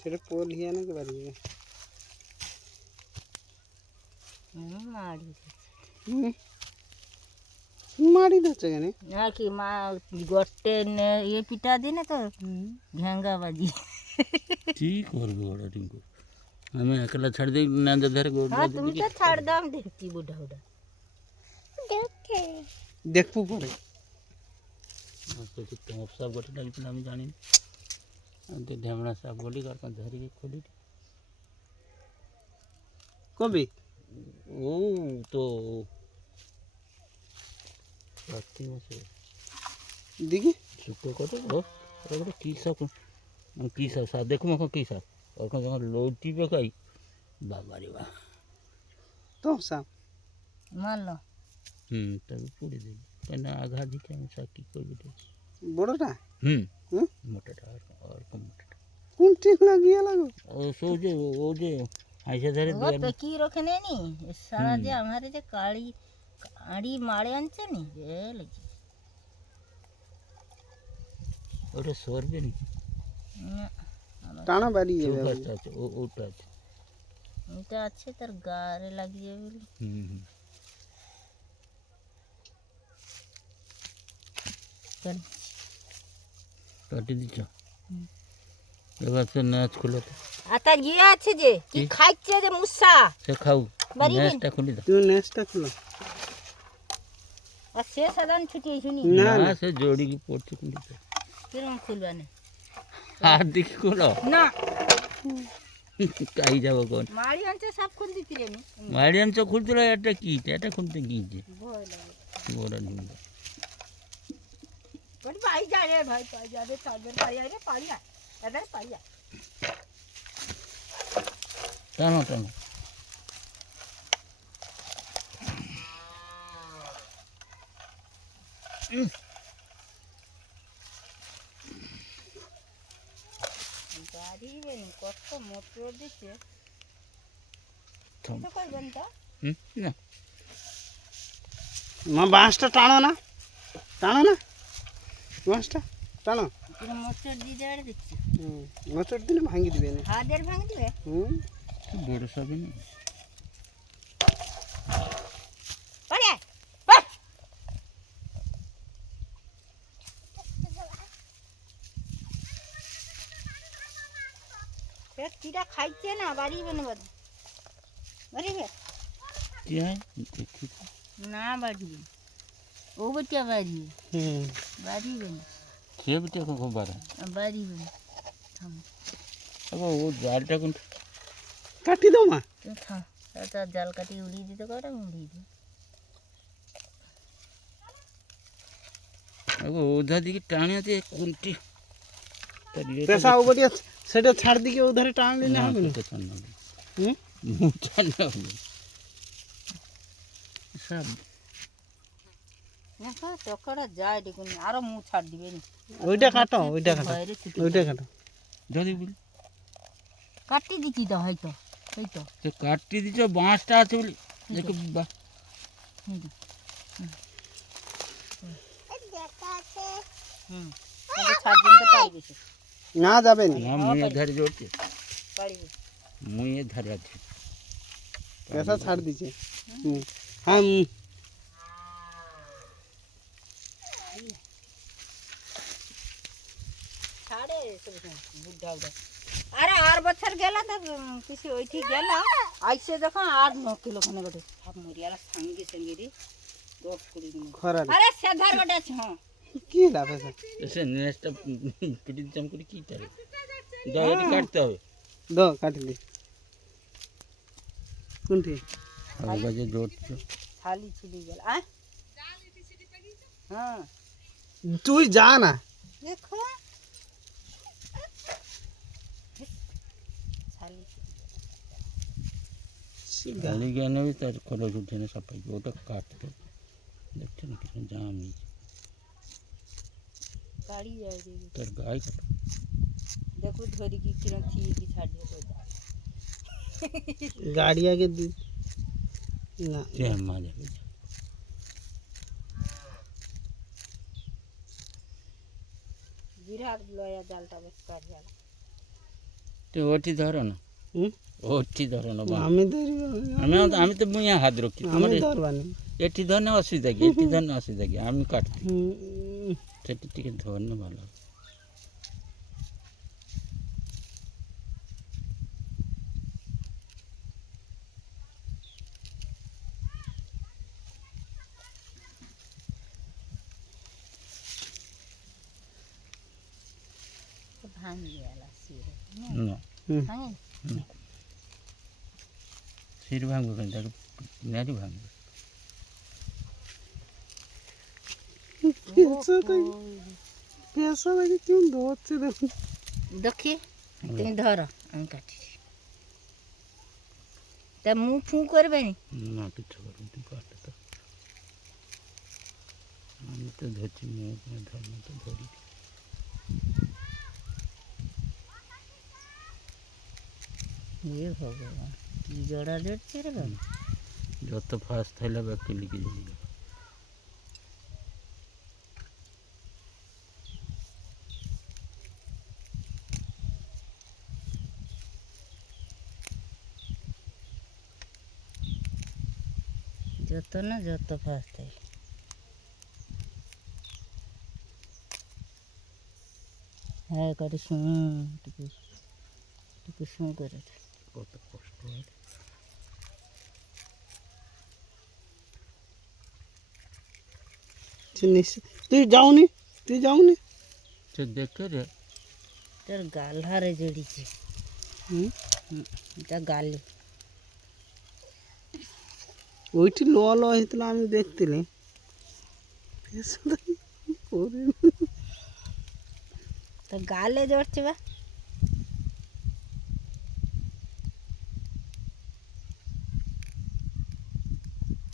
সেটা পোল হিয়া নাকি বাড়ি মারি ধরছে কেন নাকি মা গর্তে ইয়ে পিঠা দিনে তো ঘ্যাঙ্গা বাজি কি করবে ওরা টিঙ্কু আমি একলা ছাড় দিই না ধরে হ্যাঁ তুমি তো ছাড় দাম দেখছি বুড়া বুড়া দেখবো পরে তোমার সাপ গোটে লাগছিল আমি জানি না ঢেমড়া সাপ বলি কার ধরিকে খুলি কবি ও তো কার্তিক মাসে দেখি ছোটো কত ওটা কী সাপ সাপ দেখুন এখন কী সাপ ওখানে যখন লৌটি বেকাই বাবারে বা তো সাপ মারলো তাকে পুড়ে দিবি কেন আঘাত দিকে আমি সব কী করবি বড়টা মোটাটা আর কম মোটাটা কোনটি লাগিয়ে লাগো ও সো যে ও যে হাইসা ধরে কি রখে নেনি সারা যে আমার যে কাড়ি মারে আনছে নি লেগে ওটা সরবে নি টানা বাড়ি যাবে আছে ওটা আছে এটা আছে তার গায়ে লাগিয়ে বলি কাটি দিচ্ছ এবার সে নাচ খুলে তো আতা গিয়ে আছে যে কি খাইছে যে মুসা সে খাও নেসটা খুলে দাও তুই নেসটা খুলো আর সে সাধারণ ছুটি শুনি না সে জড়ি কি পড়ছে খুলে দাও কিরম খুলবে না হাত দিকে খুলো না কাই যাবো কোন মারি আনছে সব খুল দিতি রে আমি মারিয়ান চো খুলছিল এটা কি এটা খুলতে গিয়েছে ভয় লাগে বড় নিন্দা বলি ভাই যা রে ভাই পাই যা রে চাঁদের পাই রে পাই না এদের পাই যা টানো টানো গাড়ি বেন কত মোটর দিচ্ছে তো কই বন্ধ না মা বাঁশটা টানো না বাঁশটা টানো পুরো মোটর দিয়ে দেওয়ার দেখছি মোটর দিলে ভাঙি দিবে না হাতের ভাঙ দিবে বড় সবে না ওরে কিটা খাইছে না বাড়ি বানবে বাড়িবে কি হয় দেখি না বাড়িবে ও বেটা বাড়িবে বাড়িবে না খেয়ে বিটে এখন খুব বাড়া বাড়িবে না থাম ও জালটা কোন কাটি দাও মা থাম তার জাল কাটি উড়িয়ে দিতে পারে আমি উড়িয়ে দিই ওধা দিকে টানে আছে কোনটি পেশা ওপরে সেটা ছাড় দিকে ওধারে টানলে না হবে না সব না চকড়া যায় দেখুন আরো মুখ ছাড় দিবে নি ওইটা কাটো যদি বলি কাটি দিকি তো হয়তো হয়তো তো কাটি দিছ বাঁশটা আছে বলি দেখো ছাড় দিতে পারবি না যাবে না মুয়ের ধারে জড়ছে পারবি মুয়ের ধারে আছে পেশা ছাড় দিছে হ্যাঁ ছাড়ে বুদ্ধা উঠা আরে আর বছর গেলা তো কিছু ওইটি গেলা আইসে যখন 8-9 কিলো খানে গোটে সব মরিয়ালা সঙ্গে সঙ্গে রে 10-20 দিন খরা আরে সেধার গোটে আছে হ্যাঁ কি লাভ আছে সে নেসটা পিটি জাম করে কি তারে দাওয়াটি কাটতে হবে দাও কাটি দি কোনটি বাজে জড়ছে খালি ছিড়ে গেল হ্যাঁ তুই যা না দেখো গালি জ্ঞানে তার খরচ উঠছে না সাপাই ওটা কাটতে দেখছেন কি জাম ছাড়ি যায় দেখি তোর গায়ে কাটা দেখো ধরি কি কিরম থিয়ে কি ছাড়িয়ে তো গাড়ি আগে না চেন মাঝে বিরাট লয়া জালটা বেশ কাটিয়া তো ওটি ধরো না হুম? ওটি ধরো না বাঁ। আমি ধরব আমি তো মুইয়া হাত রক্ষি আমি তোমার ধরবানি এটি ধরনে অসুবিধা কি এটি ধরনে অসুবিধা কি আমি কাটতি হুম, সেটি টিকে ধরনে ভালো ভাঙি গেলা সিরে না ভাঙে সির ভাঙবে কেন তাকে নাড়ি ভাঙবে পেশা লাগে কেমন ধরছে দেখুন দেখি তুমি ধরো আমি কাটি তা মুখ ফুঁ করবে নি না কিছু করবো তুই কাটে তো আমি তো ধরছি মুখ ধর্ম তো ধরি এ ভগবান কি জোড়া ধরছে রে বাবা যত ফাস্ট থাইলে ব্যক্তি লিখে যাবে যত না যত ফাস্ট হ্যাঁ কাটি শুন টুকু টুকু শুন করে দে। কত কষ্ট হয় তুই যাওনি সে দেখে রে তোর গাল হারে জড়িছে হুম? এটা গালে ওইটি ল হয়েছিল আমি দেখতিলি তোর গালে জড়ছে বা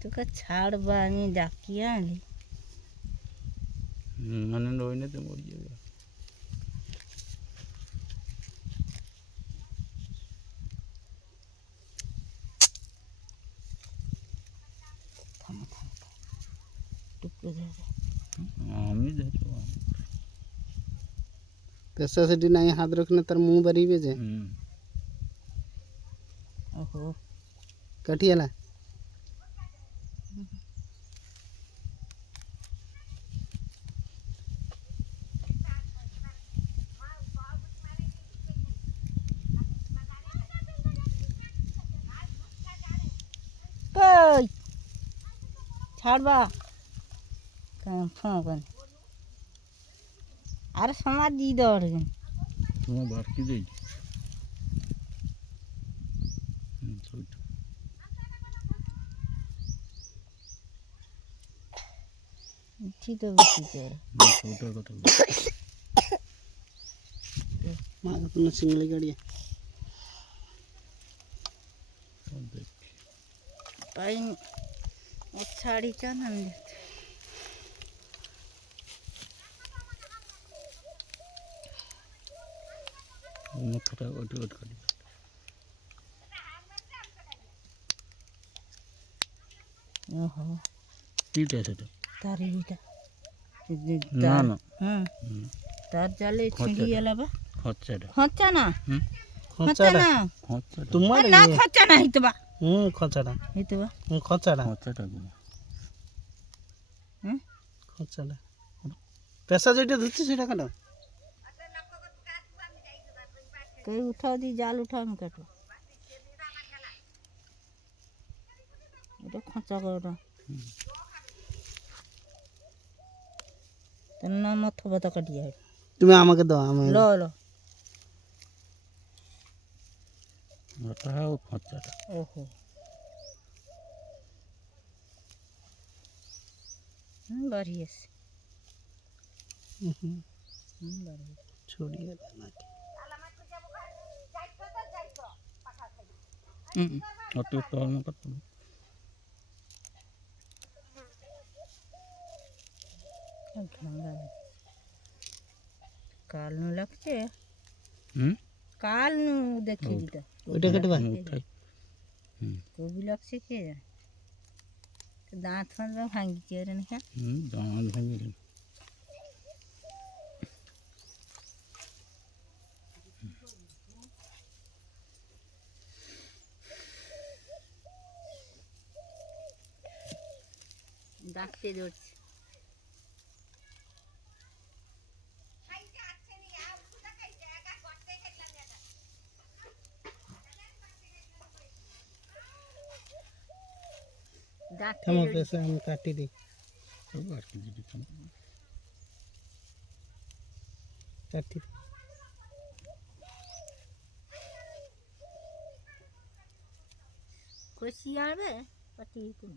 তোকে ছাড়বা আমি ডাকিয়ে আনলি মানে রইনে তো মরে যাবে টুকু ধরে আমি ধরবো পেশা সেটি নাই হাত রখলে তার মুখ বাড়িবে যে ওহো কাটিয়ালা কই ছাড়বা কেন ফোন আর সমাজ দিয়ে দেওয়ার তোমার বার কি দেই ঠিক তো বেশি করে ওটার কথা মা কোনো সিঙ্গলি গাড়ি পাইনি ও ছাড়ি চান মুখটা ওটি ওট কাটি ওহো কিটা সেটা তার এইটা না না হুম তার জালে ছিঁড়িয়ে এলা বা খরচাটা খরচা না খরচা খোঁচাটা না খরচাটা তোমার না খরচা না হইতো বা খোঁচাটা হইতো বা খোঁচাটা খরচাটা হুম খোঁচাটা পেশা যেটা ধরছে সেটা কাটো কই উঠাও দি জাল উঠাও আমি কাটো এটা খরচা করো তোর নাম অথবা তো কাটিয়ে তুমি আমাকে দাও আমি ল ল ওটা খরচাটা ওহো বাড়ি এসে বাড়ি ছড়িয়ে দেয় নাকি অত তর্ম করতাম ভাঙা কাল নু লাগছে হুম কাল নু দেখি দিতা ওইটা কেটে বা উঠাই কবি লাগছে কে জানে তো দাঁত ফাঁত বা ভাঙিছে রে না দাঁত ভাঙিল ডাকতে ধরছে ডাকতে থামো ধরছে পেশা আমি কাটি দিই আর কি দিতাম কাটি কষি আনবে পাটি কোন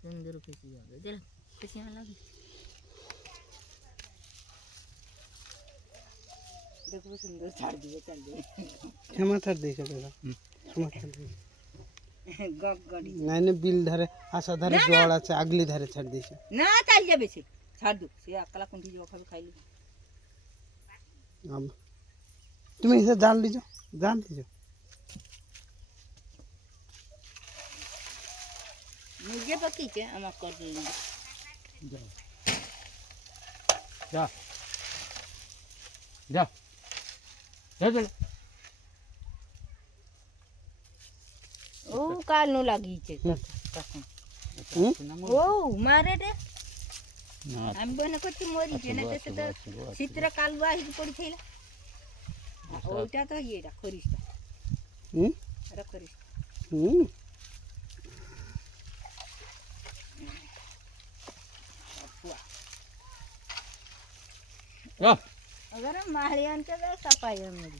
সুন্দর কষি আনবে দেখ কষি আনা লাগে দেখো সুন্দর ছাড় দিয়ে চল দিয়ে ক্ষমা ছাড় দিয়েছে পেশা ক্ষমা ছাড় দিয়েছে গগ গড়ি নাই না বিল ধারে আসা ধারে জল আছে আগলি ধারে ছাড় দিয়েছে না চাল যাবে সে ছাড় দু সে একলা কোনটি যাও খাবে খাইলি তুমি এসে জাল দিছো জাল দিছো মুরগে পাকিছে আমার কর দিন যা যা যা যা ও কাল নু লাগিয়েছে তখন ও মারে রে আমি মনে করছি মরিছে না তো সেটা শীতরে কাল বাহির পড়েছিল ওইটা তো ইয়েটা খরিসটা হুম এটা খরিস হুম যা अगर माहली आनते तो सपाई मेरी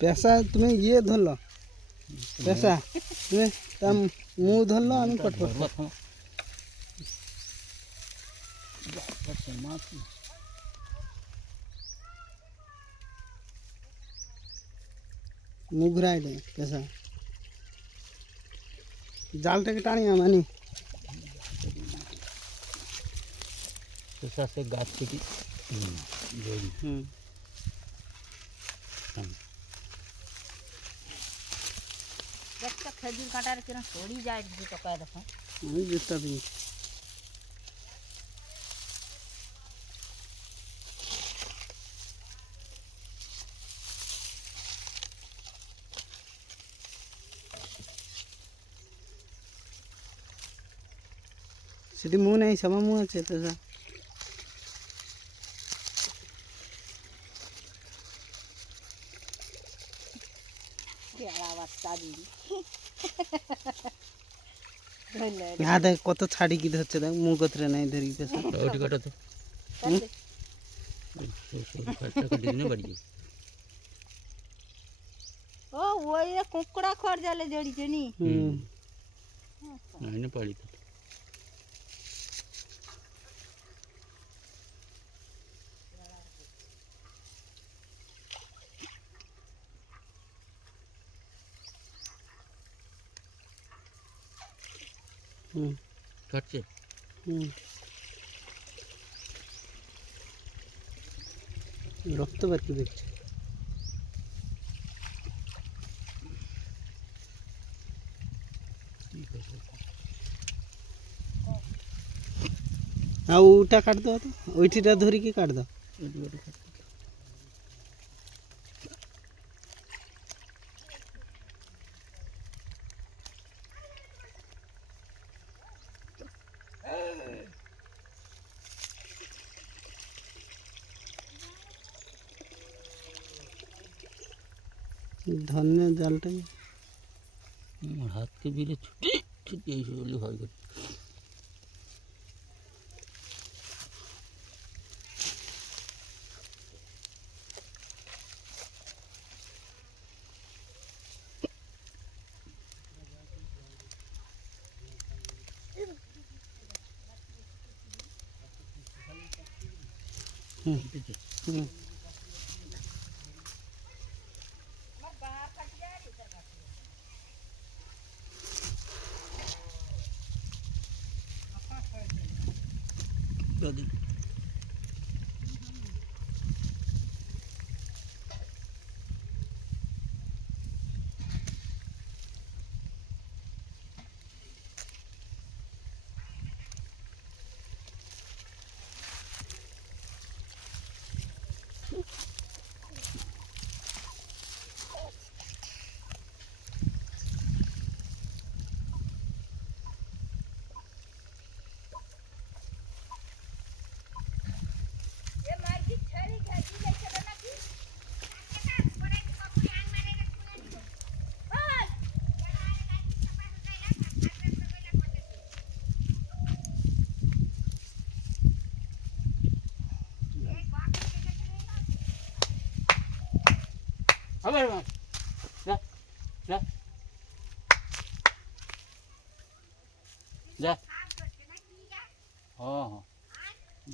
পেশা তুমি ইয়ে ধরলো পেশা তুমি তা মুখ ধরলো আমি পটপট মুখ ঘুরাই দে পেশা জালটাকে টানিয়ে আনি পেশা সে গাছ থেকে দড়ি হুম देखता खजूर काटा रे किरण थोड़ी जाए दो तो कह देखो আমি জুতা দিই সেটি মু নাই সবার মু আছে পেশা ये आवाज तादी হ্যাঁ দেখ কত ছাড়ি কি ধরছে দেখ মুখ ধরে নাই ধরি পেশা ওটি কাটা তো কাটটা কেটে দিনে বাড়ি যাবে ओ वो ये कुकड़ा खर जाले जड़ी जनी হুম আইনে পাড়ি তো হুম কাটছে হুম রক্ত বের করে দেখছে হ্যাঁ ওটা কাট দাও তো ওইটিটা ধরি কি কাট দাও ধরনের জালটা আমার হাতকে বিলে ছুটি ছুটি এসে বলে ভয় করে হুম হুম দাদি হবে যা যা যা হ্যাঁ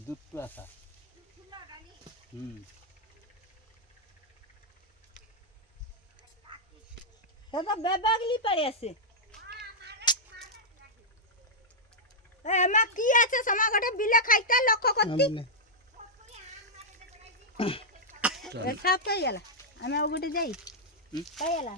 দুটো আসা দাদা বেবাগলি পড়ে আছে মা কি আছে সমাগটা বিলে খাইতে লক্ষ্য করতি সব কই গেল আমি ওগোটে যাই কই গেল